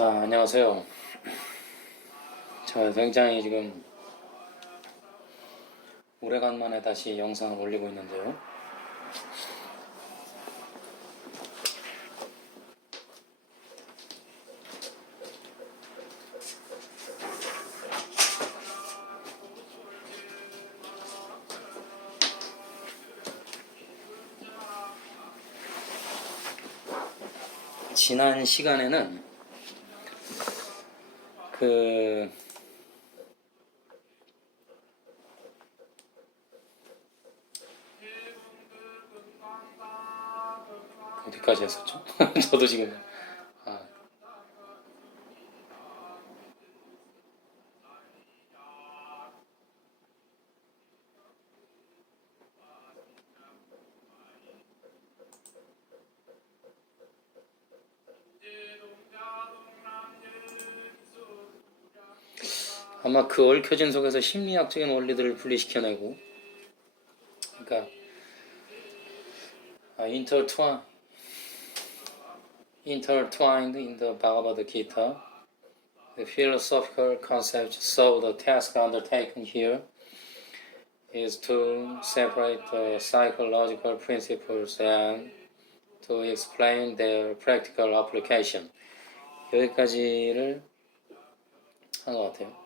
자, 안녕하세요. 저 굉장히 지금 오래간만에 다시 영상을 올리고 있는데요. 지난 시간에는 어디까지 했었죠? 저도 지금 아, 아마 그 얽혀진 속에서 심리학적인 원리들을 분리시켜내고, 그러니까 intertwined in the Bhagavad Gita, the philosophical concept. So the task undertaken here is to separate the psychological principles and to explain their practical application. 여기까지를 한 것 같아요.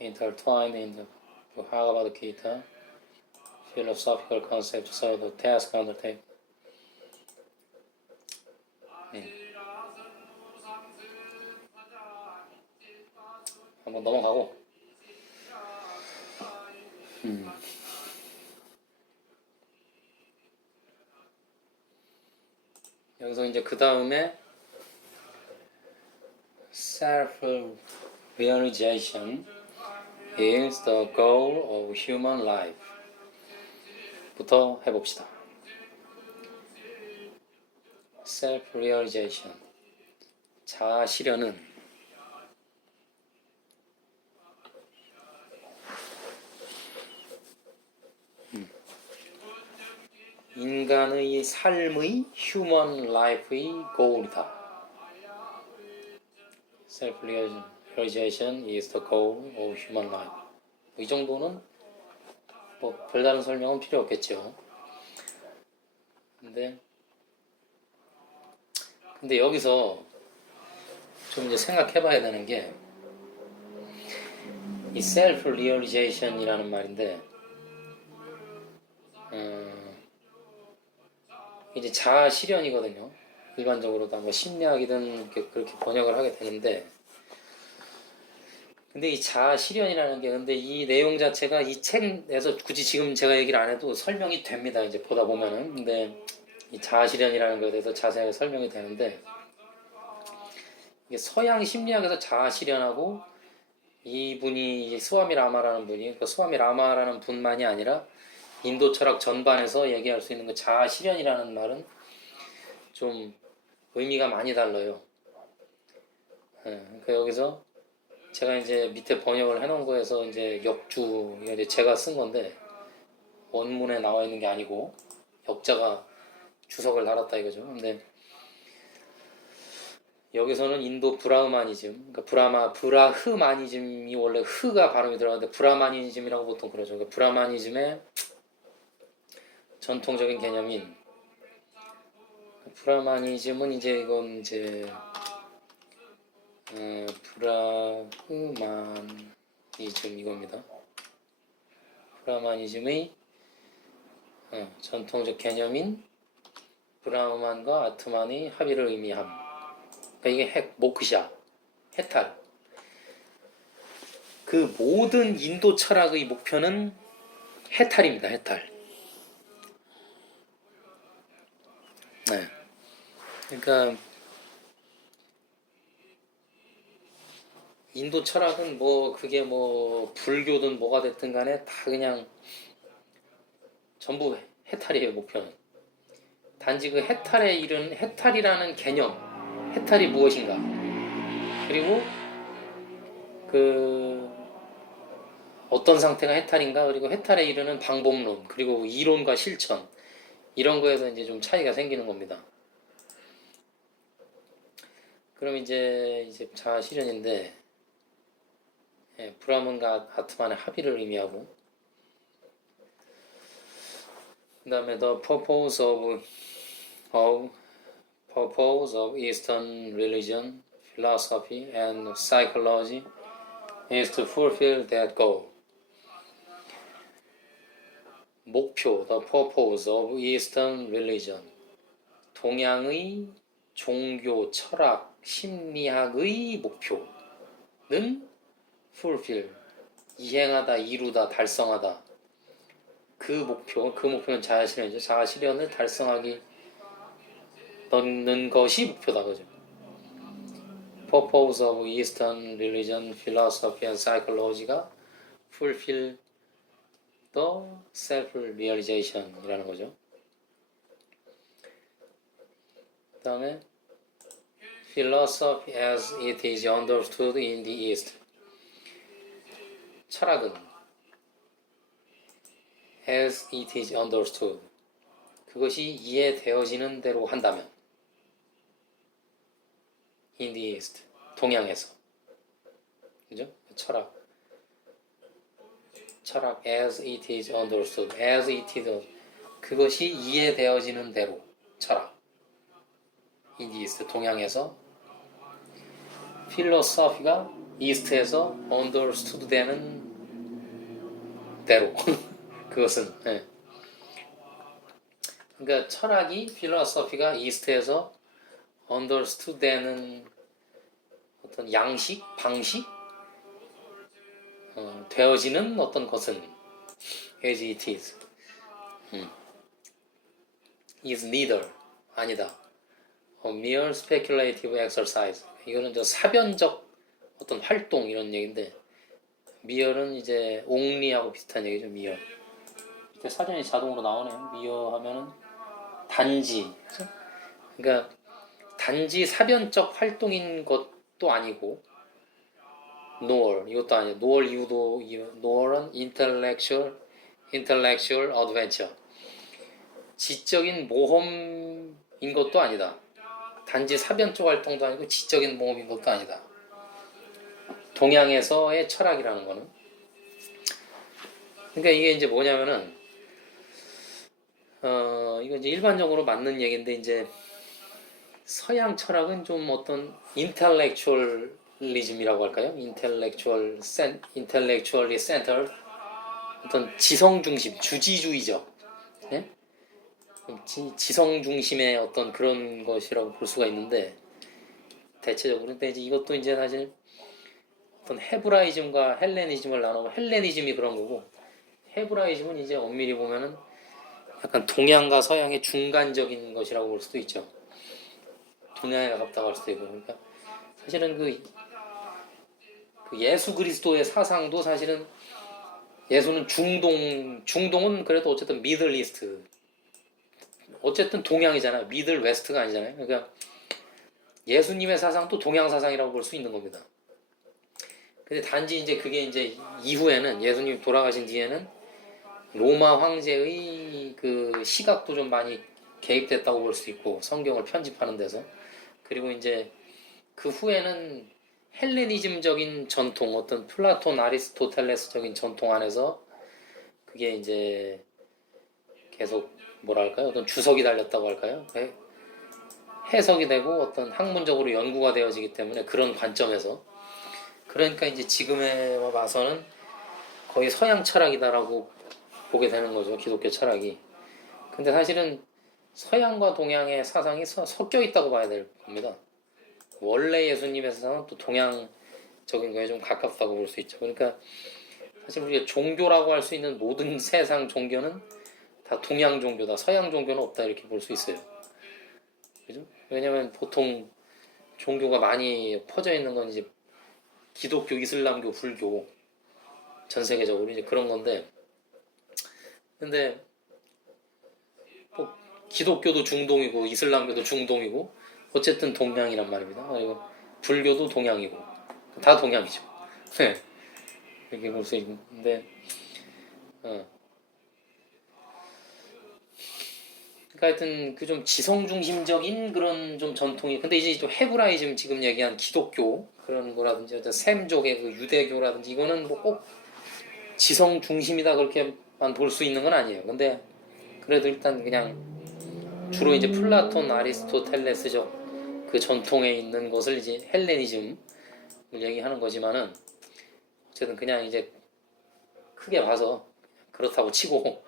Intertwined in the Bhagavad Gita, philosophical concepts. So the task undertaken. 한번 넘어가고. 여기서 이제 그 다음에 self-realization is the goal of human life 부터 해봅시다. self-realization, 자아 실현은 인간의 삶의 human life의 goal이다. Self-realization is the goal of human life. 이 정도는 뭐 별다른 설명은 필요 없겠죠. 근데 여기서 좀 이제 생각해봐야 되는 게 이 self-realization이라는 말인데, 이제 자아 실현이거든요. 일반적으로 다 뭐 심리학이든 그렇게 번역을 하게 되는데, 근데 이 자아 실현이라는 게, 근데 이 내용 자체가 이 책에서 굳이 지금 제가 얘기를 안 해도 설명이 됩니다. 이제 보다 보면은. 근데 이 자아 실현이라는 것에 대해서 자세하게 설명이 되는데, 이게 서양 심리학에서 자아 실현하고 이분이 스와미 라마라는 분이, 그 스와미 라마라는 분만이 아니라 인도 철학 전반에서 얘기할 수 있는 그 자아 실현이라는 말은 좀 의미가 많이 달라요. 그러니까 여기서 제가 이제 밑에 번역을 해놓은 거에서 이제 역주, 이제 제가 쓴 건데 원문에 나와 있는 게 아니고 역자가 주석을 달았다 이거죠. 근데 여기서는 인도 브라흐마니즘, 그러니까 브라흐마니즘이 원래 흐가 발음이 들어가는데 브라마니즘이라고 보통 그러죠. 그러니까 브라마니즘의 전통적인 개념인 브라마니즘은 이제 이건 이제 브라흐마니즘 이겁니다. 브라마니즘의 전통적 개념인 브라흐만과 아트만의 합의를 의미함. 그러니까 이게 모크샤, 해탈. 그 모든 인도 철학의 목표는 해탈입니다. 해탈. 네. 그러니까 인도 철학은 뭐 그게 뭐 불교든 뭐가 됐든 간에 다 그냥 전부 해탈이에요. 목표는. 단지 그 해탈에 이른 해탈이라는 개념, 해탈이 무엇인가, 그리고 그 어떤 상태가 해탈인가, 그리고 해탈에 이르는 방법론, 그리고 이론과 실천, 이런 거에서 이제 좀 차이가 생기는 겁니다. 그럼 이제 자아실현인데, 예, 브라문과 아트만의 합의를 의미하고, 그 다음에 the purpose of Eastern religion, philosophy, and psychology is to fulfill that goal. 목표, the purpose of Eastern religion. 동양의 종교, 철학, 심리학의 목표는 fulfill, 이행하다, 이루다, 달성하다. 그 목표는 자아실현이죠. 자아실현을 달성하기 넣는 것이 목표다, 그죠? Purpose of Eastern religion, philosophy, and psychology가 fulfill the self-realization이라는 거죠. 그 다음에 philosophy as it is understood in the East. 철학은 as it is understood. 그것이 이해되어지는 대로 한다면 in the East. 동양에서. 그죠? 철학 as it is understood. as it is 그것이 이해되어지는 대로 철학. in the East. 동양에서. 필로소피가 이스트에서 understood 되는 대로 그것은 네. 그러니까 철학이 필로소피가 이스트에서 understood 되는 어떤 양식, 방식 되어지는 어떤 것은 as it is is neither 아니다 a mere speculative exercise 이거는 저 사변적 어떤 활동 이런 얘기인데 미열은 이제 옹리하고 비슷한 얘기죠. 미열. 이렇게 사전이 자동으로 나오네요. 미열 하면은 단지. 그렇죠? 그러니까 단지 사변적 활동인 것도 아니고 nor 이것도 아니에요. nor 이유도 nor은 intellectual adventure 지적인 모험인 것도 아니다. 단지 사변적 활동도 아니고 지적인 모험인 것도 아니다. 동양에서의 철학이라는 거는 그러니까 이게 이제 뭐냐면은 이거 이제 일반적으로 맞는 얘기인데 이제 서양 철학은 좀 어떤 인텔렉츄얼리즘이라고 할까요? 인텔렉츄얼리 센터 어떤 지성 중심, 주지주의적 예? 지성 중심의 어떤 그런 것이라고 볼 수가 있는데 대체적으로 근데 이제 이것도 이제 사실 어떤 헤브라이즘과 헬레니즘을 나누고 헬레니즘이 그런 거고 헤브라이즘은 이제 엄밀히 보면은 약간 동양과 서양의 중간적인 것이라고 볼 수도 있죠. 동양에 가깝다고 할 수도 있고 그러니까 사실은 그 예수 그리스도의 사상도 사실은 예수는 중동은 그래도 어쨌든 미들 이스트 어쨌든 동양이잖아요. 미들 웨스트가 아니잖아요. 그러니까 예수님의 사상도 동양 사상이라고 볼 수 있는 겁니다. 근데 단지 이제 그게 이제 이후에는 예수님 돌아가신 뒤에는 로마 황제의 그 시각도 좀 많이 개입됐다고 볼 수 있고 성경을 편집하는 데서 그리고 이제 그 후에는 헬레니즘적인 전통 어떤 플라톤 아리스토텔레스적인 전통 안에서 그게 이제 계속 뭐랄까요 어떤 주석이 달렸다고 할까요 해석이 되고 어떤 학문적으로 연구가 되어지기 때문에 그런 관점에서 그러니까 이제 지금에 와서는 거의 서양 철학이다라고 보게 되는 거죠. 기독교 철학이. 근데 사실은 서양과 동양의 사상이 섞여 있다고 봐야 될 겁니다. 원래 예수님의 사상은 또 동양적인 거에 좀 가깝다고 볼 수 있죠. 그러니까 사실 우리가 종교라고 할 수 있는 모든 세상 종교는 다 동양 종교다. 서양 종교는 없다 이렇게 볼 수 있어요. 그죠? 왜냐면 보통 종교가 많이 퍼져 있는 건 이제 기독교, 이슬람교, 불교 전 세계적으로 이제 그런 건데 근데 뭐 기독교도 중동이고 이슬람교도 중동이고 어쨌든 동양이란 말입니다. 그리고 불교도 동양이고 다 동양이죠. 네. 이렇게 볼 수 있는데 그러니까 하여튼 그 좀 지성 중심적인 그런 좀 전통이, 근데 이제 또 헤브라이즘 지금 얘기한 기독교 그런 거라든지 어떤 셈족의 그 유대교라든지 이거는 뭐 꼭 지성 중심이다 그렇게만 볼 수 있는 건 아니에요. 근데 그래도 일단 그냥 주로 이제 플라톤, 아리스토텔레스적 그 전통에 있는 것을 이제 헬레니즘을 얘기하는 거지만은 어쨌든 그냥 이제 크게 봐서 그렇다고 치고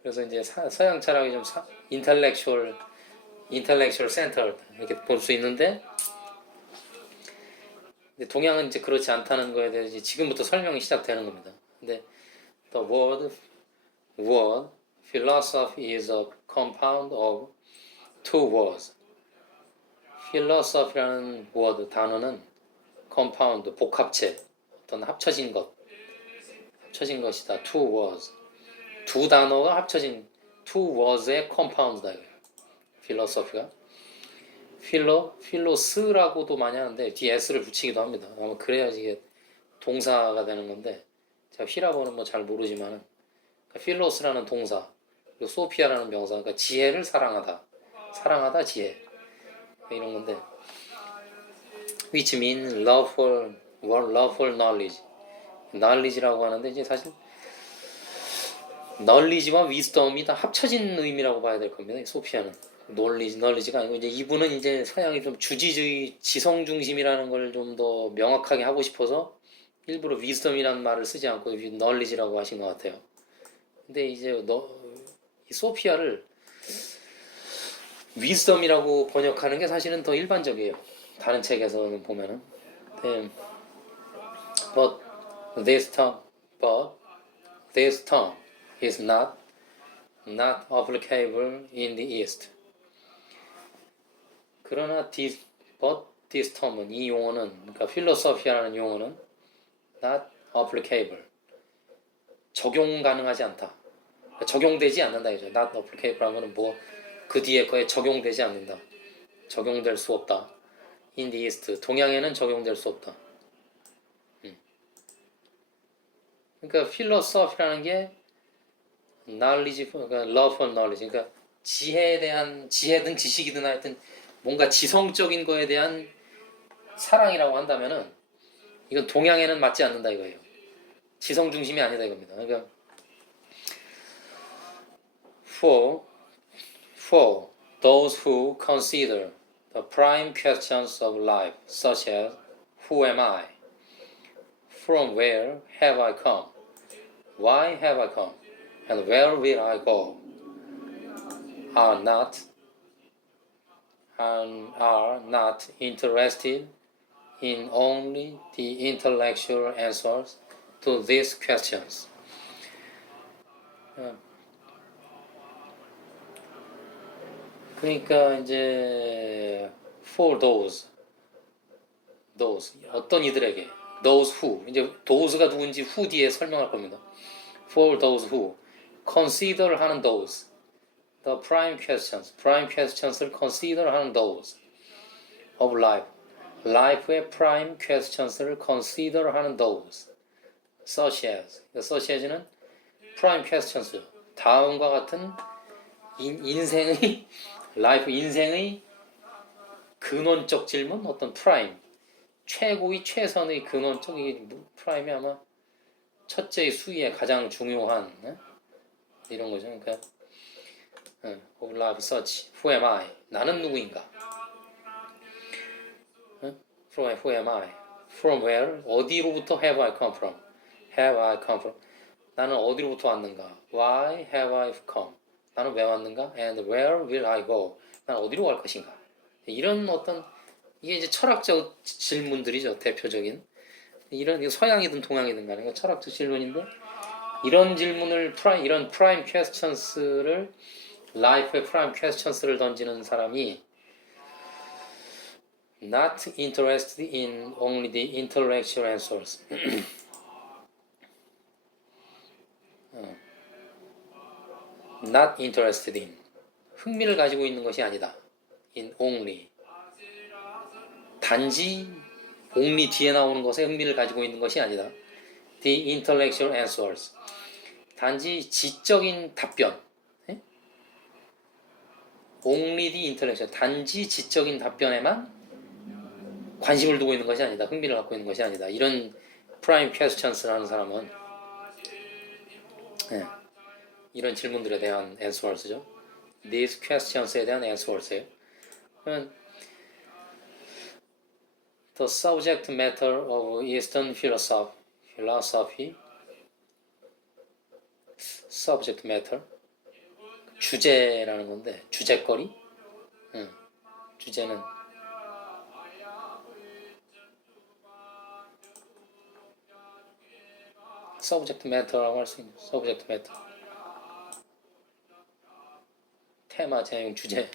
그래서 이제 서양 철학이 좀 인텔렉츄얼 센터 이렇게 볼 수 있는데, 동양은 이제 그렇지 않다는 거에 대해서 이제 지금부터 설명이 시작되는 겁니다. 근데 the word philosophy is a compound of two words. philosophy라는 word 단어는 compound 복합체, 어떤 합쳐진 것이다. two words, 두 단어가 합쳐진 two words의 compound다 이거예요. philosophy가 필로스라고도 많이 하는데 뒤에 s를 붙이기도 합니다. 아마 그래야지 이게 동사가 되는 건데, 제가 휘라고는 뭐 잘 모르지만은 필로스라는 동사, 그리고 소피아라는 명사, 그러니까 지혜를 사랑하다 지혜 이런 건데, which means love for knowledge. knowledge라고 하는데 이제 사실 knowledge와 wisdom이 다 합쳐진 의미라고 봐야 될 겁니다. 소피아는 knowledge가 아니고, 이제 이분은 이제 서양이 좀 주지주의 지성 중심이라는 걸 좀 더 명확하게 하고 싶어서 일부러 wisdom이라는 말을 쓰지 않고 knowledge라고 하신 것 같아요. 근데 이제 이 소피아를 wisdom이라고 번역하는 게 사실은 더 일반적이에요. 다른 책에서는 보면은. 네. But this term is not applicable in the East. 그러나 this term은, 이 용어는, 그러니까 필로소피아라는 용어는 not applicable, 적용 가능하지 않다. 그러니까 적용되지 않는다 이죠. not applicable 하면은 뭐 그 뒤에 거에 적용되지 않는다. 적용될 수 없다. in the East, 동양에는 적용될 수 없다. 그러니까 필로소피라는 게 knowledge, 그러니까 love for knowledge, 그러니까 지혜든 지식이든 하여튼 뭔가 지성적인 거에 대한 사랑이라고 한다면은 이건 동양에는 맞지 않는다 이거예요. 지성 중심이 아니다 이겁니다. 그러니까 for those who consider the prime questions of life, such as who am I, from where have I come, why have I come, and where will I go, are not interested in only the intellectual answers to these questions. 그러니까 이제 for those 어떤 이들에게, those who, 이제 those가 누군지 who 뒤에 설명할 겁니다. for those who consider 하는 those, the prime questions를 consider 하는 those of life의 prime questions를 consider 하는 those, such as는 prime questions, 다음과 같은 인생의 근원적 질문, 어떤 프라임, 최고의 최선의 근원적, 프라임이 아마 첫째의 수위에 가장 중요한 이런 거죠. 그러니까 of life such, who am I, 나는 누구인가, who am I, from where, 어디로부터 have I come from, 나는 어디로부터 왔는가, why have I come, 나는 왜 왔는가, and where will I go, 나는 어디로 갈 것인가. 이런 어떤, 이게 이제 철학적 질문들이죠. 대표적인 이런, 서양이든 동양이든 간에 철학적 질문인데, 이런 질문을 이런 프라임 퀘스천스를, 라이프의 프라임 퀘스천스를 던지는 사람이 not interested in only the intellectual answers. not interested in, 흥미를 가지고 있는 것이 아니다. in only, 단지 only 뒤에 나오는 것에 흥미를 가지고 있는 것이 아니다. the intellectual answers, 단지 지적인 답변, only the intellectual, 단지 지적인 답변에만 관심을 두고 있는 것이 아니다. 흥미를 갖고 있는 것이 아니다. 이런 prime questions를 하는 사람은 예, 이런 질문들에 대한 answers죠. These questions에 대한 answers예요. 그러면 the subject matter of Eastern philosophy subject matter 주제라는 건데 주제거리 주제는 subject matter라고 할 수 있는 subject matter 테마 제용 주제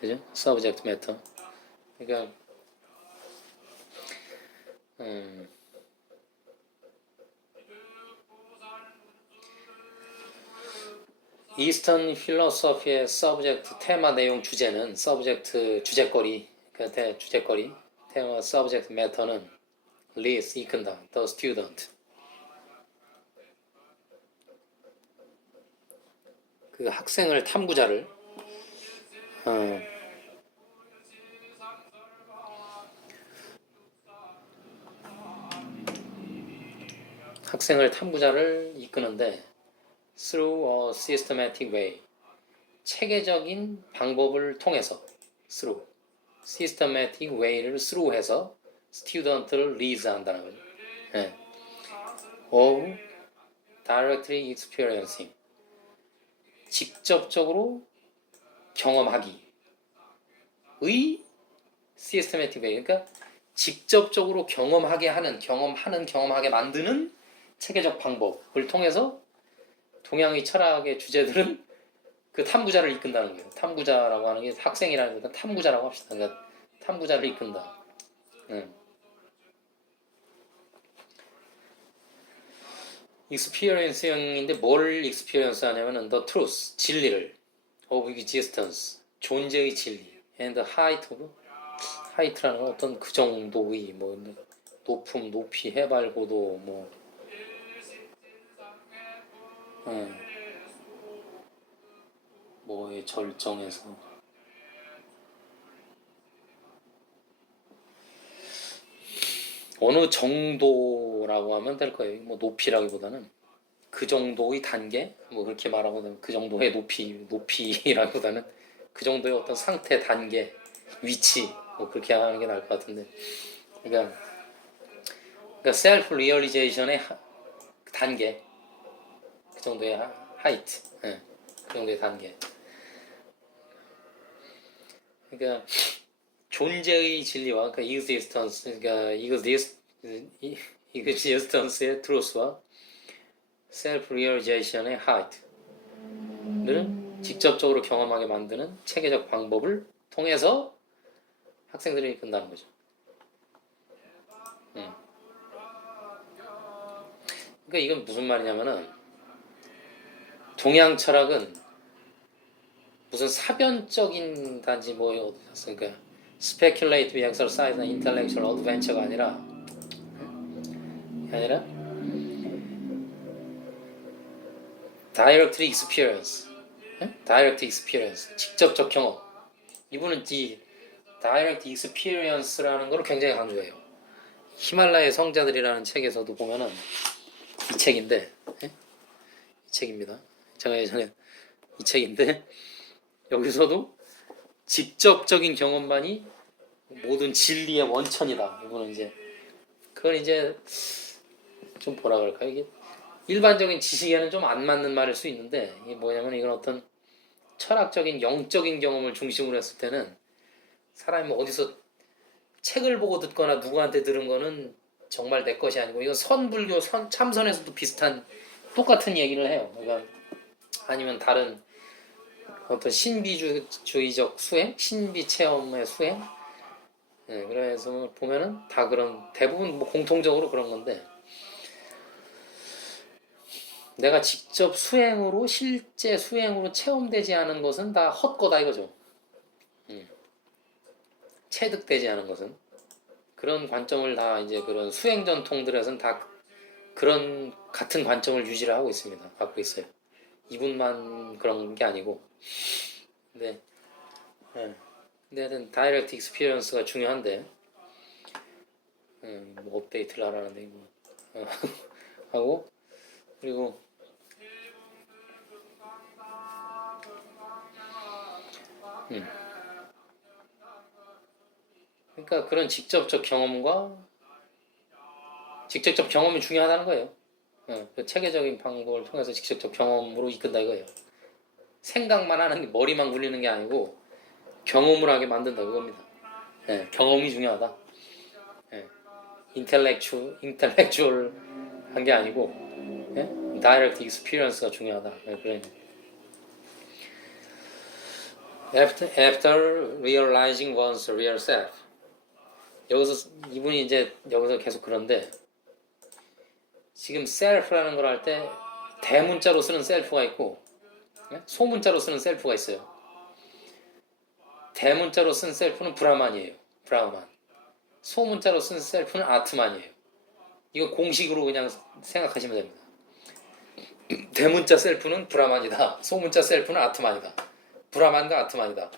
그죠? subject matter 그러니까 이스턴 필로소피의 subject 테마 내용 주제는 subject 주제거리 그 주제거리 테마 subject matter는 leads 이끈다 the student 그 학생을 탐구자를 학생을 탐구자를 이끄는데 through a systematic way 체계적인 방법을 통해서 through systematic way를 through 해서 student를 lead 한다는 거죠. 네. of directly experiencing 직접적으로 경험하기 의 systematic way 그러니까 직접적으로 경험하게 만드는 체계적 방법을 통해서 동양의 철학의 주제들은 그 탐구자를 이끈다는 거예요. 탐구자라고 하는 게 학생이라는 것보다 탐구자라고 합시다. 그러니까 탐구자를 이끈다. experience형인데 뭘 experience 하냐면은 the truth, 진리를 of existence, 존재의 진리 and the height라는 건 어떤 그 정도의 뭐 높음, 높이, 해발, 고도 뭐의 절정에서 어느 정도라고 하면 될 거예요. 뭐 높이라기보다는 그 정도의 단계 뭐 그렇게 말하고 그 정도의 높이라기보다는 그 정도의 어떤 상태 단계 위치 뭐 그렇게 하는 게 나을 것 같은데 그러니까 셀프 리얼리제이션의 단계 그 정도의 하이트 그 정도의 단계 그러니까 존재의 진리와 그러니까 existence의 truth와 self realization의 height를 직접적으로 경험하게 만드는 체계적 방법을 통해서 학생들이 이끈다는 거죠. 그러니까 이건 무슨 말이냐면은 동양 철학은 무슨 사변적인 단지 그러니까 speculative exercise, intellectual adventure가 아니라 direct experience, 직접적 경험. 이분은 이 direct experience라는 걸 굉장히 강조해요. 히말라야 성자들이라는 책에서도 보면은 이 책인데, 이 책입니다. 제가 예전에 이 책인데 여기서도 직접적인 경험만이 모든 진리의 원천이다. 이거는 이제 그건 이제 좀 뭐라 그럴까 이게 일반적인 지식에는 좀 안 맞는 말일 수 있는데 이게 뭐냐면 이건 어떤 철학적인 영적인 경험을 중심으로 했을 때는 사람이 뭐 어디서 책을 보고 듣거나 누구한테 들은 거는 정말 내 것이 아니고 이건 선불교 참선에서도 비슷한 똑같은 얘기를 해요. 그러니까 아니면 다른 어떤 신비주의적 수행, 신비 체험의 수행. 그래서 보면은 다 그런 대부분 뭐 공통적으로 그런 건데 내가 직접 실제 수행으로 체험되지 않은 것은 다 헛거다 이거죠. 체득되지 않은 것은 그런 관점을 다 이제 그런 수행 전통들에서는 다 그런 같은 관점을 유지를 하고 있습니다. 갖고 있어요. 이분만 그런 게 아니고. 근데 예. 근데 하여튼 다이렉트 익스피리언스가 중요한데 뭐 업데이트를 하라는데 뭐 하고 그리고 그러니까 그런 직접적 경험이 중요하다는 거예요. 그 체계적인 방법을 통해서 직접적 경험으로 이끈다 이거예요. 생각만 하는 게 머리만 굴리는 게 아니고 경험을 하게 만든다 그겁니다. 경험이 중요하다. 인텔렉추얼 한 게 아니고 다이렉트 익스피리언스가 중요하다. 그러니까 after realizing one's real self 여기서 이분이 이제 여기서 계속 그런데 지금 self라는 걸 할 때 대문자로 쓰는 self가 있고 소문자로 쓰는 self가 있어요. 대문자로 쓴 self는 브라만이에요. 브라만. 소문자로 쓴 self는 아트만이에요. 이거 공식으로 그냥 생각하시면 됩니다. 대문자 self는 브라만이다. 소문자 self는 아트만이다. 브라만과 아트만이다.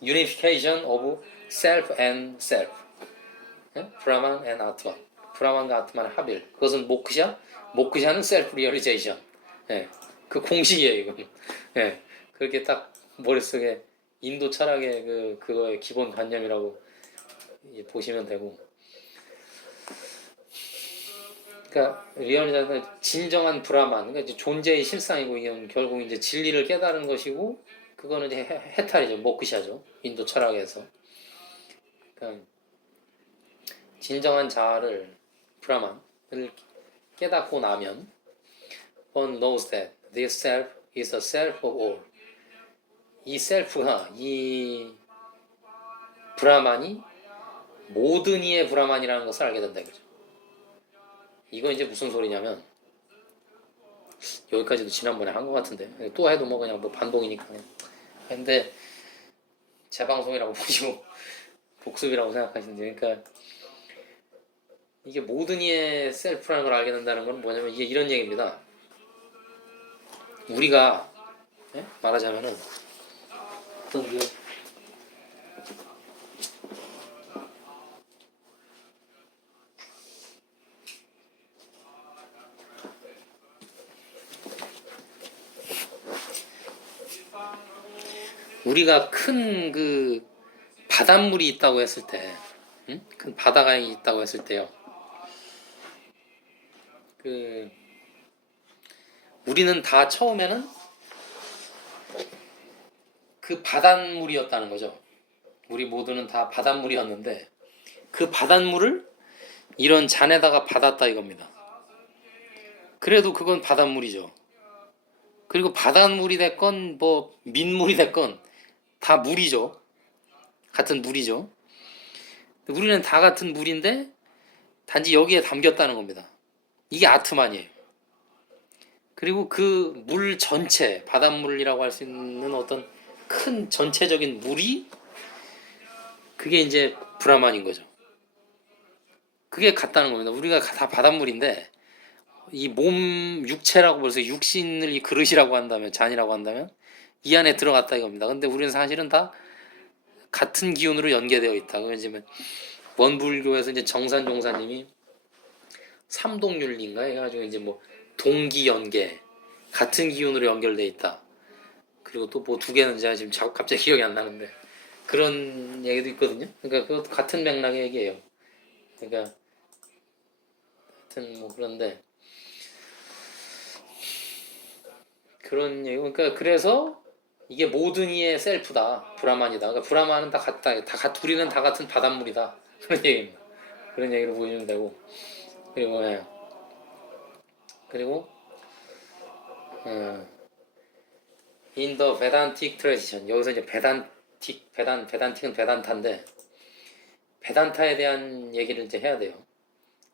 Unification of self and self. 브라만 and 아트만. 브라만과 아트만의 합일. 그것은 모크샤. 모크샤는 self realization. 그 공식이에요, 이건. 그렇게 딱 머릿속에 인도 철학의 그거의 기본 관념이라고 보시면 되고. 그러니까 리얼리자는 진정한 브라만, 그러니까 이제 존재의 실상이고 이건 결국 이제 진리를 깨달은 것이고 그거는 이제 해탈이죠, 모크샤죠, 인도 철학에서. 그러니까 진정한 자아를 브라만을 깨닫고 나면 one knows that this self is a self of all. 이 셀프가 이 브라만이 모든 이의 브라만이라는 것을 알게 된다 이거죠. 이거 이제 무슨 소리냐면 여기까지도 지난번에 한 것 같은데 또 해도 뭐 그냥 뭐 반복이니까 근데 재방송이라고 보시고 복습이라고 생각하시는데 그러니까 이게 모든 이의 셀프라는 걸 알게 된다는 건 뭐냐면 이게 이런 얘기입니다. 우리가 말하자면은 어떤 우리가 큰 그 바닷물이 있다고 했을 때, 큰 바다가 있다고 했을 때요. 우리는 다 처음에는 그 바닷물이었다는 거죠. 우리 모두는 다 바닷물이었는데 그 바닷물을 이런 잔에다가 받았다 이겁니다. 그래도 그건 바닷물이죠. 그리고 바닷물이 됐건 뭐 민물이 됐건 다 물이죠. 같은 물이죠. 우리는 다 같은 물인데 단지 여기에 담겼다는 겁니다. 이게 아트만이에요. 그리고 그 물 전체, 바닷물이라고 할 수 있는 어떤 큰 전체적인 물이 그게 이제 브라만인 거죠. 그게 같다는 겁니다. 우리가 다 바닷물인데 이 몸 육체라고 벌써 육신을 이 그릇이라고 한다면 잔이라고 한다면 이 안에 들어갔다 이겁니다. 근데 우리는 사실은 다 같은 기운으로 연계되어 있다. 그러면 원불교에서 이제 정산종사님이 삼동윤리인가 해가지고 이제 뭐 동기 연계 같은 기운으로 연결돼 있다. 그리고 또 뭐 두 개는 제가 지금 갑자기 기억이 안 나는데 그런 얘기도 있거든요. 그러니까 그것도 같은 맥락의 얘기예요. 그러니까 하여튼 뭐 그런데 그런 얘기. 그러니까 그래서 이게 모든 이의 셀프다. 브라만이다. 그러니까 브라만은 다 같다. 우리는 다 같은 바닷물이다. 그런 얘기입니다. 그런 얘기를 보시면 되고 그리고 그리고 in the Vedantic tradition 여기서 이제 베단틱은 베단타인데 베단타에 대한 얘기를 이제 해야 돼요.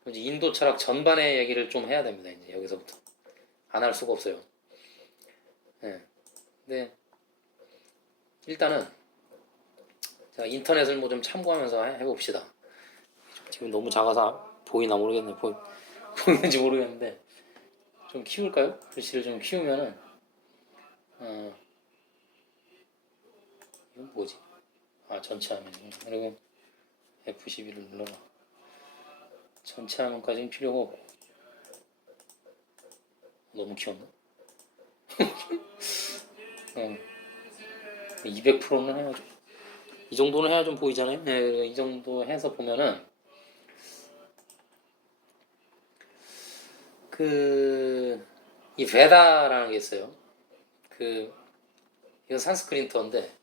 이제 인도 철학 전반의 얘기를 좀 해야 됩니다. 이제 여기서부터 안 할 수가 없어요. 근데 일단은 제가 인터넷을 뭐 좀 참고하면서 해봅시다. 지금 너무 작아서 보이나 모르겠네. 보이는지 모르겠는데 좀 키울까요? 글씨를 좀 키우면은 이건 뭐지? 아, 전체 화면이구나. 그리고 F12를 눌러라. 전체 화면까지는 필요가 없고. 너무 키웠나? 200%는 해야죠. 이 정도는 해야 좀 보이잖아요. 네, 이 정도 해서 보면은 이 베다라는 게 있어요. 이건 산스크린트어인데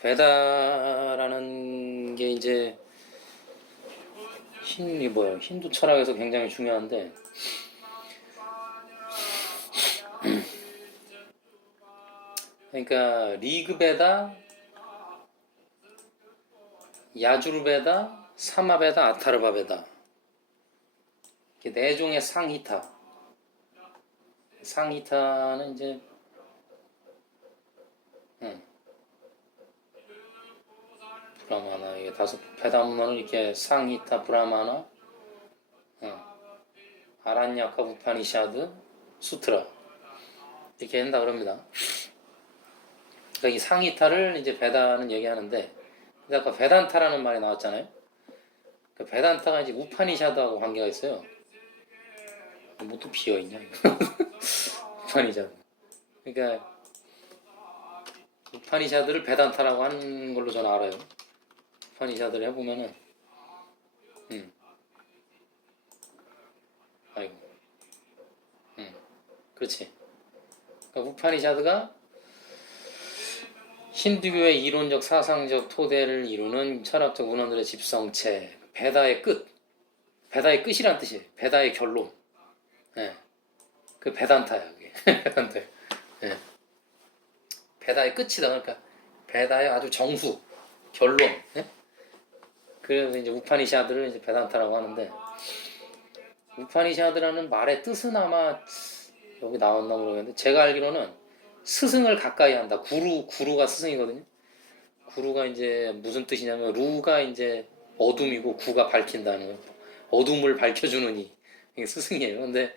베다라는 게 이제 힌두 철학에서 굉장히 중요한데 그러니까 리그베다, 야주르베다, 사마베다, 아타르바베다 이게 네 종의 상히타는 이제 브라마나 이게 다섯 베다 문헌을 이렇게 상히타, 브라마나, 아란야카, 우파니샤드, 수트라 이렇게 한다 그럽니다. 그러니까 이 상히타를 이제 베다는 얘기하는데, 근데 아까 베단타라는 말이 나왔잖아요. 그 베단타가 이제 우파니샤드하고 관계가 있어요. 뭐 또 비어 있냐 이거. 우파니샤드. 그러니까 우파니샤드를 베단타라고 하는 걸로 저는 알아요. 우파니샤드를 해보면은, 아이고, 그렇지. 그러니까 우파니샤드가 힌두교의 이론적 사상적 토대를 이루는 철학적 문헌들의 집성체, 베다의 끝, 베다의 끝이란 뜻이에요. 베다의 결론. 네. 그 베단타야, 그게. 베단타. 네. 베다의 끝이다. 그러니까 베다의 아주 정수, 결론. 네? 그래서 이제 우파니샤드를 이제 베단타라고 하는데, 우파니샤드라는 말의 뜻은 아마 여기 나왔나 모르겠는데, 제가 알기로는 스승을 가까이 한다. 구루가 스승이거든요. 구루가 이제 무슨 뜻이냐면, 루가 이제 어둠이고 구가 밝힌다는 거예요. 어둠을 밝혀주는 이게 스승이에요. 근데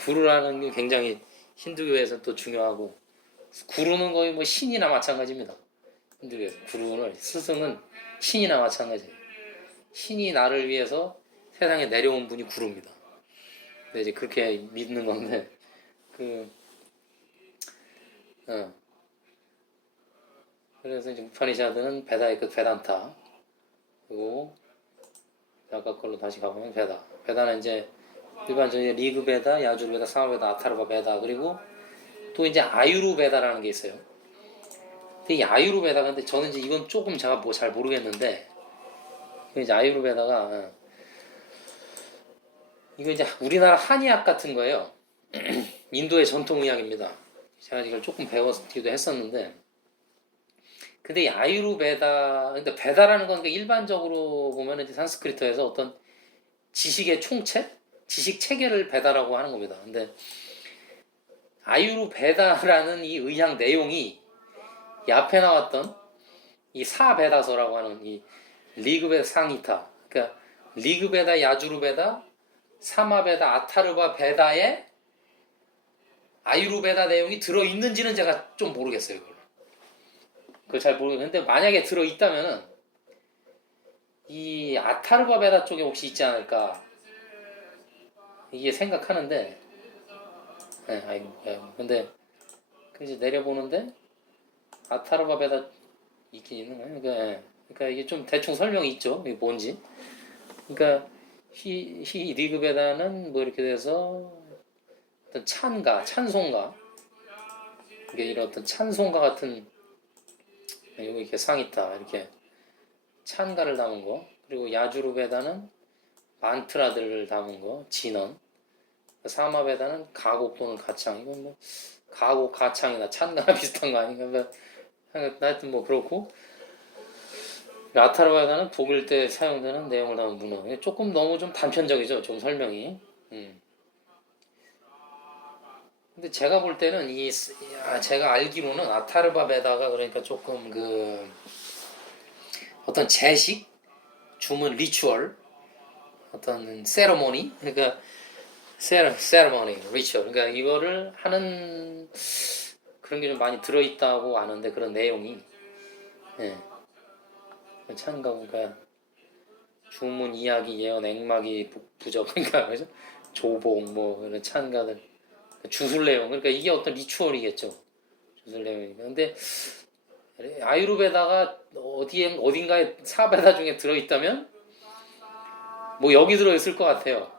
구루라는 게 굉장히 힌두교에서 또 중요하고, 구루는 거의 뭐 신이나 마찬가지입니다. 힌두교에서 구루는 스승은 신이나 마찬가지예요. 신이 나를 위해서 세상에 내려온 분이 구루입니다. 근데 이제 그렇게 믿는 건데 그래서 이제 우파니샤드는 베다의 끝 베단타, 그리고 아까 걸로 다시 가보면 베다는 이제 일반적인 리그베다, 야주르베다, 사마베다, 아타르바베다, 그리고 또 이제 아유르베다라는 게 있어요. 근데 이 아유르베다, 근데 저는 이제 이건 조금 제가 뭐 잘 모르겠는데, 이제 아유르베다가 이거 이제 우리나라 한의학 같은 거예요. 인도의 전통의학입니다. 제가 이걸 조금 배웠기도 했었는데, 근데 이 아유르베다, 근데 베다라는 건 일반적으로 보면 이제 산스크리트에서 어떤 지식의 총체, 지식 체계를 베다라고 하는 겁니다. 근데 아유르베다라는 이 의학 내용이 이 앞에 나왔던 이 사베다서라고 하는 이 리그베다 상히타, 그러니까 리그베다, 야주르베다, 사마베다, 아타르바 베다에 아유르베다 내용이 들어있는지는 제가 좀 모르겠어요. 그걸 잘 모르겠는데, 만약에 들어있다면은 이 아타르바 베다 쪽에 혹시 있지 않을까 이게 생각하는데, 근데 이제 내려보는데 아타르바 베다 있긴 있는 거예요. 그러니까 이게 좀 대충 설명이 있죠. 이게 뭔지. 그러니까 리그베다는 뭐 이렇게 돼서 어떤 찬송가, 이게 이런 어떤 찬송가 같은, 여기 이렇게 상이타 이렇게 찬가를 담은 거, 그리고 야주르베다는 만트라들을 담은 거, 진언, 사마베다는 가곡 또는 가창, 이건 뭐 가곡 가창이나 찬가나 비슷한 거 아닌가? 하여튼 뭐 그렇고, 아타르바다는 독일 때 사용되는 내용을 담은 문헌. 조금 너무 좀 단편적이죠, 좀 설명이. 근데 제가 볼 때는 제가 알기로는 아타르바베다가 그러니까 조금 어떤 제식, 주문 리추얼, 어떤 세러모니, 그러니까 세러모니, 리추얼, 그러니까 이거를 하는 그런 게 좀 많이 들어있다고 아는데 그런 내용이 예. 찬가 그러니까 주문, 이야기, 예언, 액막이, 부적, 그러니까 그죠? 조봉 뭐 이런 찬가들, 주술 내용, 그러니까 이게 어떤 리추얼이겠죠. 주술 내용이니까. 근데 아유르베다가 어딘가에 사베다 중에 들어있다면 뭐 여기 들어있을 것 같아요.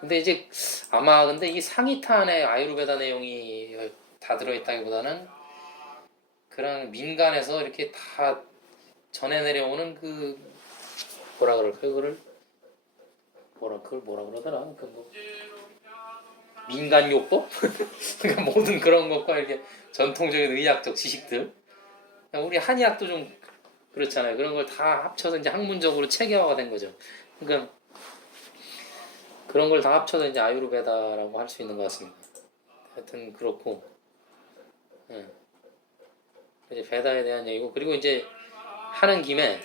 근데 이제 아마 근데 이 상이탄에 아유르베다 내용이 다 들어있다기보다는 그런 민간에서 이렇게 다 전해 내려오는 그 뭐라 그럴까 그거를 그걸 뭐라 그러더라. 그러니까 뭐 민간 요법? 그러니까 모든 그런 것과 이렇게 전통적인 의학적 지식들. 우리 한의학도 좀 그렇잖아요. 그런 걸 다 합쳐서 이제 학문적으로 체계화가 된 거죠. 그러니까 그런 걸 다 합쳐서 이제 아유르베다라고 할 수 있는 것 같습니다. 하여튼 그렇고, 예. 이제 베다에 대한 얘기고, 그리고 이제 하는 김에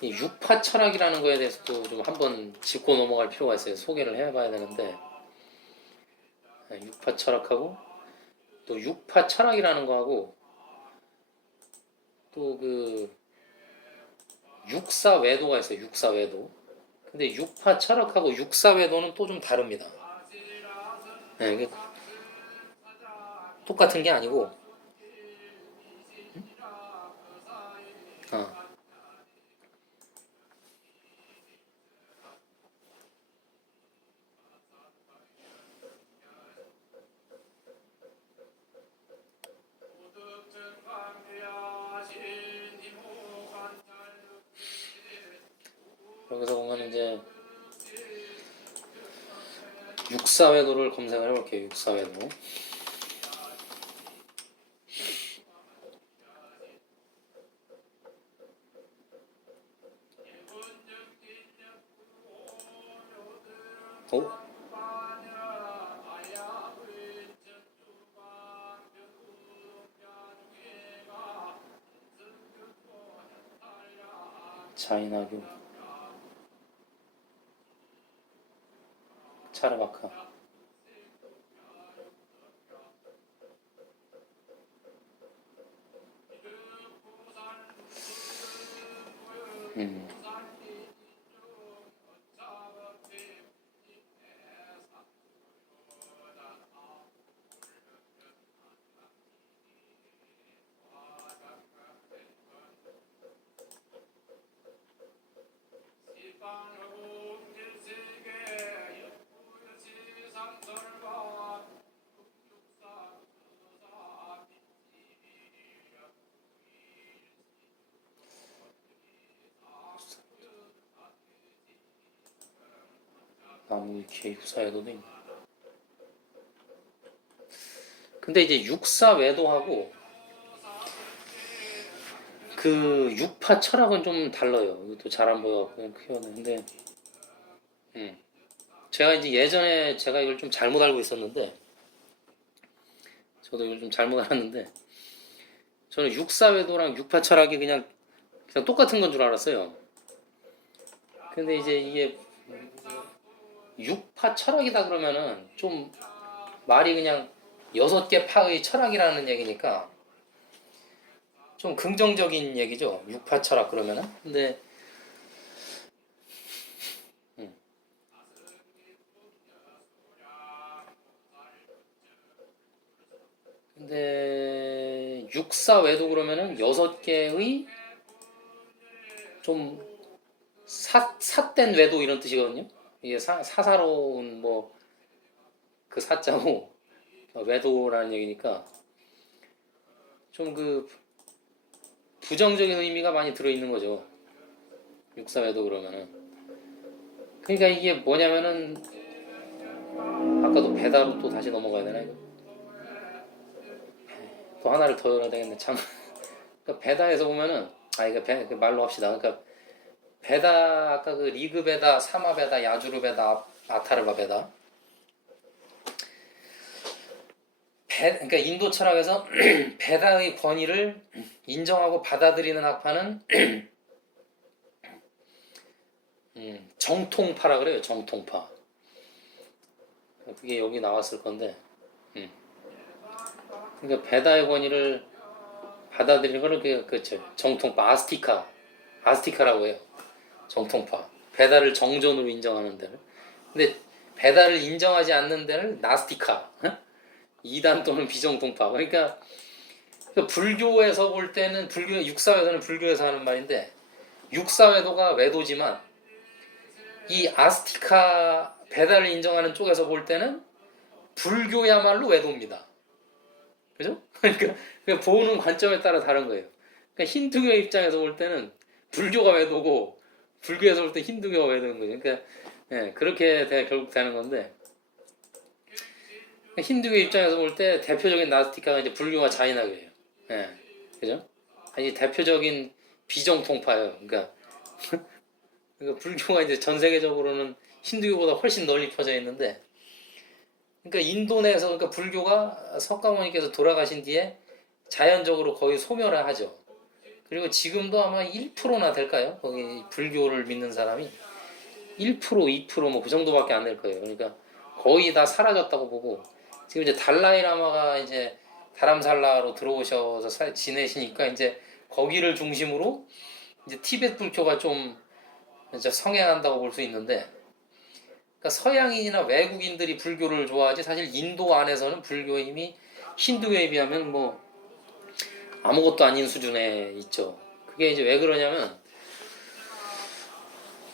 이 육파 철학이라는 거에 대해서도 좀 한번 짚고 넘어갈 필요가 있어요. 소개를 해봐야 되는데, 예, 육파 철학하고 또 육파 철학이라는 거하고 또 그 육사외도가 있어요. 육사외도. 근데 육파 철학하고 육사외도는 또 좀 다릅니다. 예, 이게 똑같은 게 아니고, 어, 여기서 보면 이제 육사외도를 검색을 해볼게요. 육사외도. 어? 자인하교, 차르바카. 음. 나무위키에 육사외도도 있네. 근데 이제 육사외도하고 그 육파 철학은 좀 달라요. 이것도 잘 안 보여갖고 그냥 크게 봤는데, 제가 이제 예전에 제가 이걸 좀 잘못 알고 있었는데, 저도 이걸 좀 잘못 알았는데, 저는 육사외도랑 육파 철학이 그냥 똑같은 건 줄 알았어요. 근데 이제 이게 육파 철학이다 그러면은 좀 말이 그냥 6개 파의 철학이라는 얘기니까 좀 긍정적인 얘기죠. 육파 철학 그러면은. 근데 육사외도 그러면은 6개의 좀 삿된 외도 이런 뜻이거든요. 이게 사사로운 뭐 그 사자고 외도라는 얘기니까 좀 그 부정적인 의미가 많이 들어있는 거죠. 육사외도 그러면은. 그러니까 이게 뭐냐면은 아까도 배다로 또 다시 넘어가야 되나 이거? 또 하나를 더 열어야 되겠네 참. 그러니까 배다에서 보면은 이거 그 말로 합시다. 그러니까 베다 아까 그 리그 베다, 사마 베다, 야주르 베다, 아타르바 베다. 그러니까 인도 철학에서 베다의 권위를 인정하고 받아들이는 학파는 정통파라 그래요. 정통파. 그게 여기 나왔을 건데, 그러니까 베다의 권위를 받아들이는 거를 그렇죠. 정통파, 아스티카라고 해요. 정통파. 베다를 정존으로 인정하는 데를. 근데 베다를 인정하지 않는 데를 나스티카, 이단 또는 비정통파. 그러니까 불교에서 볼 때는 육사회도는 불교에서 하는 말인데 육사회도가 외도지만 이 아스티카 베다를 인정하는 쪽에서 볼 때는 불교야말로 외도입니다. 그죠? 그러니까 보는 관점에 따라 다른 거예요. 그러니까 힌두교 입장에서 볼 때는 불교가 외도고 불교에서 볼 때 힌두교가 외도인 거죠. 그러니까 그렇게 결국 되는 건데 힌두교 입장에서 볼 때 대표적인 나스티카가 이제 불교와 자인학이에요. 그죠? 아니 대표적인 비정통파예요. 그러니까 불교가 이제 전 세계적으로는 힌두교보다 훨씬 널리 퍼져 있는데, 그러니까 인도 내에서 그러니까 불교가 석가모니께서 돌아가신 뒤에 자연적으로 거의 소멸을 하죠. 그리고 지금도 아마 1%나 될까요? 거기 불교를 믿는 사람이 1%, 2%뭐 그 정도밖에 안 될 거예요. 그러니까 거의 다 사라졌다고 보고 지금 이제 달라이라마가 이제 다람살라로 들어오셔서 지내시니까 이제 거기를 중심으로 이제 티베트 불교가 좀 이제 성행한다고 볼 수 있는데, 그러니까 서양인이나 외국인들이 불교를 좋아하지 사실 인도 안에서는 불교의 힘이 힌두교에 비하면 뭐 아무것도 아닌 수준에 있죠. 그게 이제 왜 그러냐면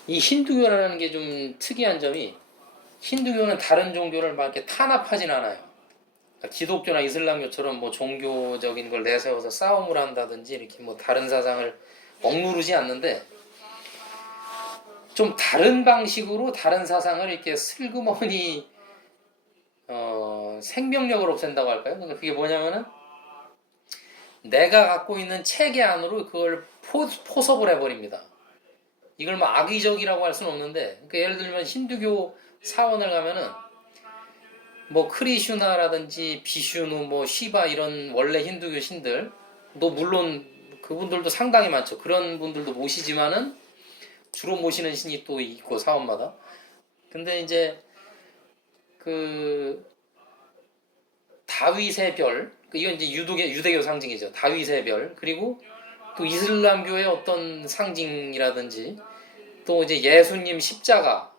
이 힌두교라는 게 좀 특이한 점이 힌두교는 다른 종교를 막 이렇게 탄압하진 않아요. 그러니까 기독교나 이슬람교처럼 뭐 종교적인 걸 내세워서 싸움을 한다든지 이렇게 뭐 다른 사상을 억누르지 않는데 좀 다른 방식으로 다른 사상을 이렇게 슬그머니 생명력을 없앤다고 할까요? 그러니까 그게 뭐냐면은 내가 갖고 있는 체계 안으로 그걸 포섭을 해버립니다. 이걸 뭐 악의적이라고 할 수는 없는데, 그러니까 예를 들면 힌두교 사원을 가면은 뭐 크리슈나라든지 비슈누, 뭐 시바 이런 원래 힌두교 신들, 또 물론 그분들도 상당히 많죠. 그런 분들도 모시지만은 주로 모시는 신이 또 있고 사원마다. 근데 이제 그 다윗의 별, 이건 이제 유대교 상징이죠. 다윗의 별, 그리고 또 이슬람교의 어떤 상징이라든지 또 이제 예수님 십자가,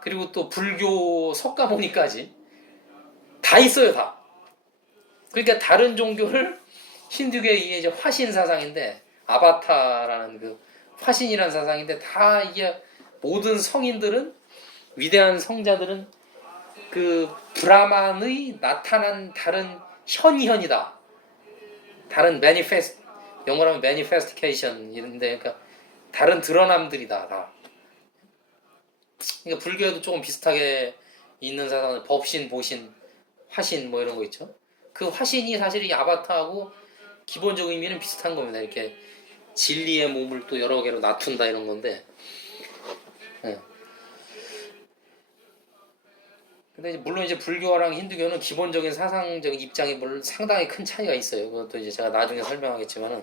그리고 또 불교 석가모니까지 다 있어요, 다. 그러니까 다른 종교를 힌두교의 이게 이제 화신 사상인데 아바타라는 그 화신이라는 사상인데 다 이게 모든 성인들은 위대한 성자들은 그 브라만의 나타난 다른 현이다. 다른 매니페스트, 영어로 하면 매니페스티케이션인데 그러니까 다른 드러남들이다. 다. 그러니까 불교에도 조금 비슷하게 있는 사상은 법신, 보신, 화신 뭐 이런 거 있죠. 그 화신이 사실 이 아바타하고 기본적 의미는 비슷한 겁니다. 이렇게 진리의 몸을 또 여러 개로 나툰다 이런 건데. 근데 물론 이제 불교랑 힌두교는 기본적인 사상적인 입장이 물론 상당히 큰 차이가 있어요. 그것도 이제 제가 나중에 설명하겠지만은.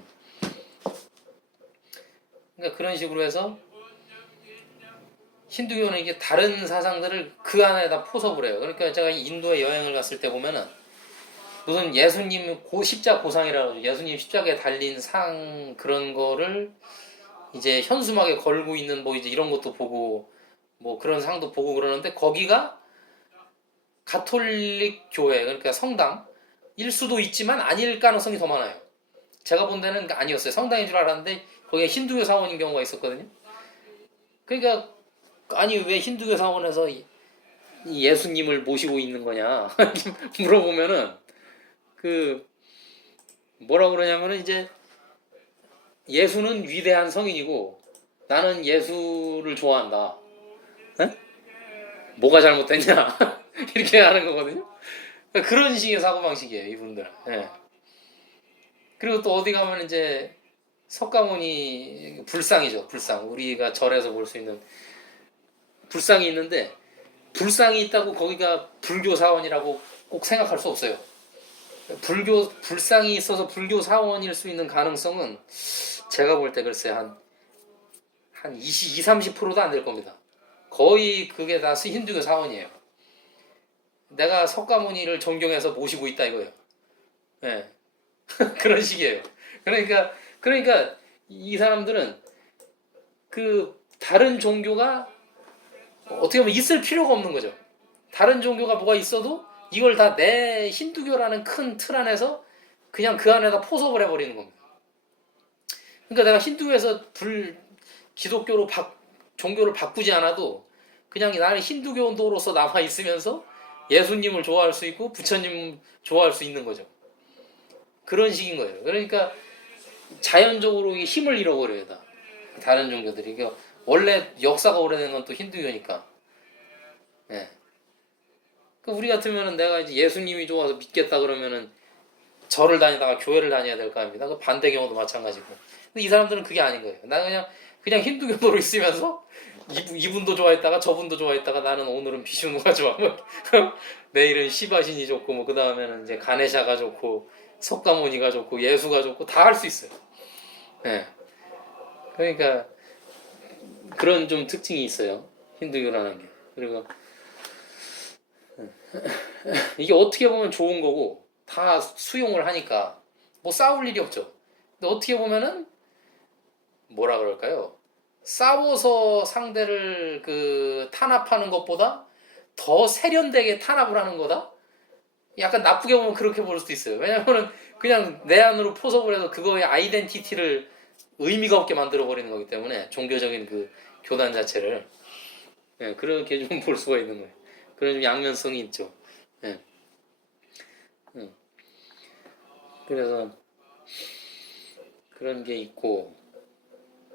그러니까 그런 식으로 해서 힌두교는 이게 다른 사상들을 그 안에다 포섭을 해요. 그러니까 제가 인도에 여행을 갔을 때 보면은 무슨 예수님 십자 고상이라고 예수님 십자가에 달린 상 그런 거를 이제 현수막에 걸고 있는 뭐 이제 이런 것도 보고 뭐 그런 상도 보고 그러는데 거기가 가톨릭 교회 그러니까 성당일 수도 있지만 아닐 가능성이 더 많아요. 제가 본 데는 아니었어요. 성당인 줄 알았는데 거기에 힌두교 사원인 경우가 있었거든요. 그러니까 아니 왜 힌두교 사원에서 예수님을 모시고 있는 거냐 물어보면은 그 뭐라 그러냐면은 이제 예수는 위대한 성인이고 나는 예수를 좋아한다. 에? 뭐가 잘못됐냐? 이렇게 하는 거거든요. 그러니까 그런 식의 사고방식이에요, 이분들. 예. 그리고 또 어디 가면 이제 석가모니 불상이죠, 불상. 우리가 절에서 볼 수 있는 불상이 있는데 불상이 있다고 거기가 불교 사원이라고 꼭 생각할 수 없어요. 불상이 있어서 불교 사원일 수 있는 가능성은 제가 볼 때 글쎄 한 20, 30%도 안 될 겁니다. 거의 그게 다 힌두교 사원이에요. 내가 석가모니를 존경해서 모시고 있다 이거예요. 예. 그런 식이에요. 그러니까 이 사람들은 그 다른 종교가 어떻게 보면 있을 필요가 없는 거죠. 다른 종교가 뭐가 있어도 이걸 다 내 힌두교라는 큰 틀 안에서 그냥 그 안에다 포섭을 해버리는 겁니다. 그러니까 내가 힌두교에서 기독교로 종교를 바꾸지 않아도 그냥 나는 힌두교도로서 남아 있으면서 예수님을 좋아할 수 있고 부처님 좋아할 수 있는 거죠. 그런 식인 거예요. 그러니까 자연적으로 힘을 잃어버려요. 다. 다른 종교들이. 그러니까 원래 역사가 오래된 건 또 힌두교니까. 예. 우리 같으면은 내가 이제 예수님이 좋아서 믿겠다 그러면은 절을 다니다가 교회를 다녀야 될 거 아닙니까? 그 반대 경우도 마찬가지고. 근데 이 사람들은 그게 아닌 거예요. 나는 그냥 힌두교도로 있으면서 이분도 좋아했다가 저분도 좋아했다가 나는 오늘은 비슈누가 좋아. 내일은 시바신이 좋고 뭐 그 다음에는 이제 가네샤가 좋고 석가모니가 좋고 예수가 좋고 다 할 수 있어요. 예. 그러니까 그런 좀 특징이 있어요. 힌두교라는 게. 그리고 이게 어떻게 보면 좋은 거고 다 수용을 하니까 뭐 싸울 일이 없죠. 근데 어떻게 보면은 뭐라 그럴까요? 싸워서 상대를 그 탄압하는 것보다 더 세련되게 탄압을 하는 거다? 약간 나쁘게 보면 그렇게 볼 수도 있어요. 왜냐면은 그냥 내 안으로 포섭을 해서 그거의 아이덴티티를 의미가 없게 만들어 버리는 거기 때문에 종교적인 그 교단 자체를 예, 그렇게 좀 볼 수가 있는 거예요. 그런 좀 양면성이 있죠. 예. 그래서 그런 게 있고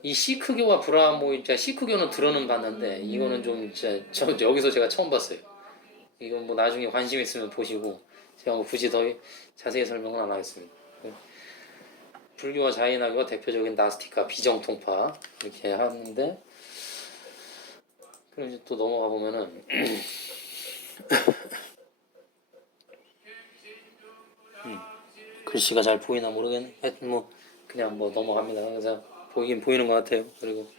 이 시크교와 브라하모이 시크교는 들어는 봤는데 이거는 좀 진짜 여기서 제가 처음 봤어요. 이건 뭐 나중에 관심 있으면 보시고 제가 뭐 굳이 더 자세히 설명은 안 하겠습니다. 불교와 자이나교가 대표적인 나스티카 비정통파 이렇게 하는데 그럼 이제 또 넘어가 보면은 글씨가 잘 보이나 모르겠네. 하여튼 뭐 그냥 뭐 넘어갑니다. 그래서 보이긴 보이는 것 같아요. 그리고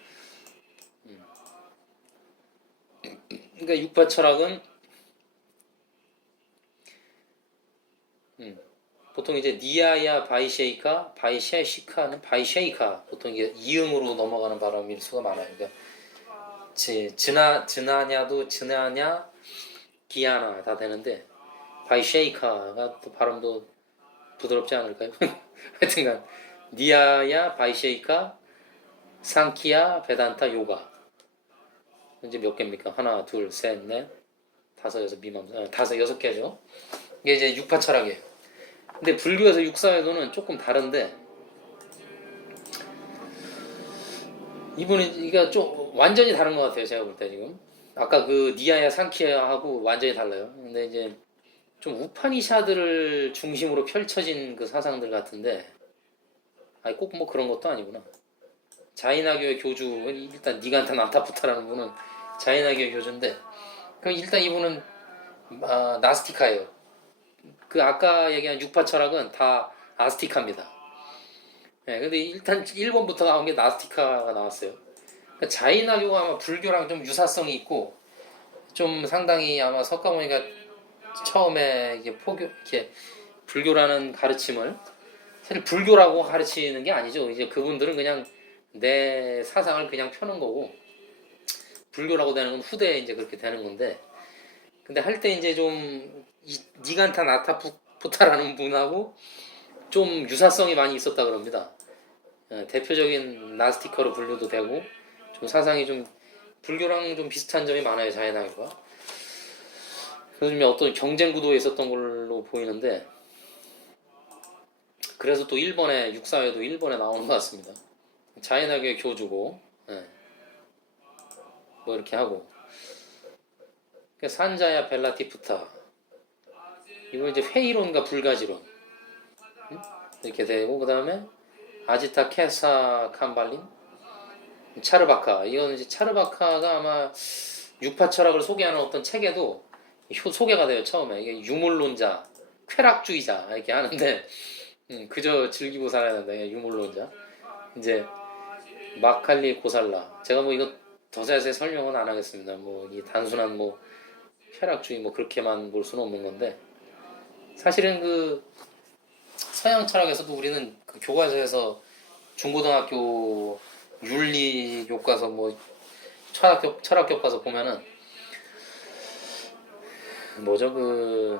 그러니까 육파 철학은 보통 이제 니아야 바이셰이카는 바이셰이카 보통 이게 이음으로 넘어가는 발음일 수가 많아요. 그러니까 즈나냐도 즈나냐 기아나 다 되는데 바이셰이카가 또 발음도 부드럽지 않을까요? 하여튼간 니아야 바이셰이카 상키야 베단타 요가 이제 몇 개입니까? 하나 둘 셋 넷 다섯 여섯 미만 다섯 여섯 개죠. 이게 이제 육파 철학이에요. 근데 불교에서 육사회도는 조금 다른데 이분은 이게 좀 완전히 다른 것 같아요. 제가 볼 때 지금 아까 그 니아야 상키야하고 완전히 달라요. 근데 이제 좀 우파니샤드를 중심으로 펼쳐진 그 사상들 같은데 아니 꼭 뭐 그런 것도 아니구나. 자이나교의 교주 일단 니간타 나타푸타라는 분은 자이나교의 교주인데 그 일단 이분은 나스티카예요. 그 아까 얘기한 육파 철학은 다 아스티카입니다. 네, 근데 일단 1번부터 나온 게 나스티카가 나왔어요. 그러니까 자이나교가 아마 불교랑 좀 유사성이 있고 좀 상당히 아마 석가모니가 처음에 이게 이렇게 불교라는 가르침을 사실 불교라고 가르치는 게 아니죠. 이제 그분들은 그냥 내 사상을 그냥 펴는 거고 불교라고 되는 건 후대에 이제 그렇게 되는 건데 근데 할 때 이제 좀 니간타 나타푸타라는 분하고 좀 유사성이 많이 있었다 그럽니다. 대표적인 나스티커로 분류도 되고 좀 사상이 좀 불교랑 좀 비슷한 점이 많아요. 자연학교가. 그래서 좀 어떤 경쟁 구도에 있었던 걸로 보이는데 그래서 또 일본의 육사회도 일본에 나오는 것 같습니다. 자연학교의 교주고 뭐 이렇게 하고 산자야 벨라티푸타 이거 이제 회의론과 불가지론 이렇게 되고 그 다음에 아지타 케사 캄발린 차르바카 이거는 이제 차르바카가 아마 육파 철학을 소개하는 어떤 책에도 소개가 돼요. 처음에 이게 유물론자 쾌락주의자 이렇게 하는데 그저 즐기고 살아야 된다. 유물론자. 이제 마칼리 고살라. 제가 뭐 이거 더 자세히 설명은 안 하겠습니다. 뭐 이 단순한 뭐 쾌락주의 뭐 그렇게만 볼 수는 없는 건데 사실은 그 서양 철학에서도 우리는 그 교과서에서 중고등학교 윤리 교과서 뭐 철학 교과서 보면은 뭐죠 그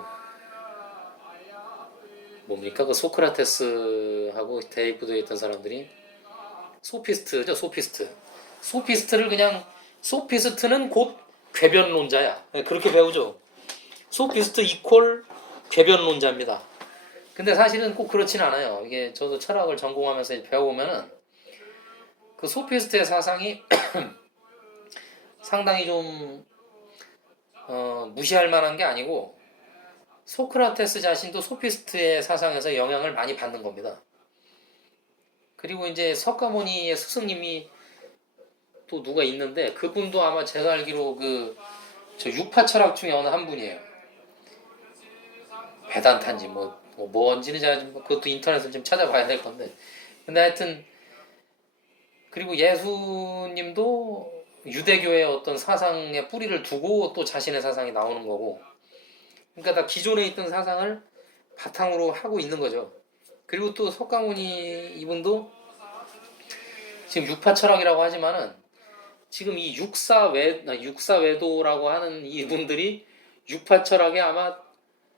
뭡니까 그 소크라테스하고 대립구도에 있던 사람들이 소피스트죠 소피스트. 소피스트를 그냥 소피스트는 곧 궤변론자야. 그렇게 배우죠. 소피스트 이퀄 궤변론자입니다. 근데 사실은 꼭 그렇진 않아요. 이게 저도 철학을 전공하면서 배워보면은 그 소피스트의 사상이 상당히 좀 무시할 만한 게 아니고 소크라테스 자신도 소피스트의 사상에서 영향을 많이 받는 겁니다. 그리고 이제 석가모니의 스승님이 또 누가 있는데 그분도 아마 제가 알기로 그 저 육파 철학 중에 어느 한 분이에요. 베단타인지 뭔지는 제가 그것도 인터넷을 좀 찾아봐야 될 건데 근데 하여튼 그리고 예수님도 유대교의 어떤 사상의 뿌리를 두고 또 자신의 사상이 나오는 거고 그러니까 다 기존에 있던 사상을 바탕으로 하고 있는 거죠. 그리고 또 석가모니 이분도 지금 육파 철학이라고 하지만은 지금 이 육사외도라고 하는 이분들이 육파 철학의 아마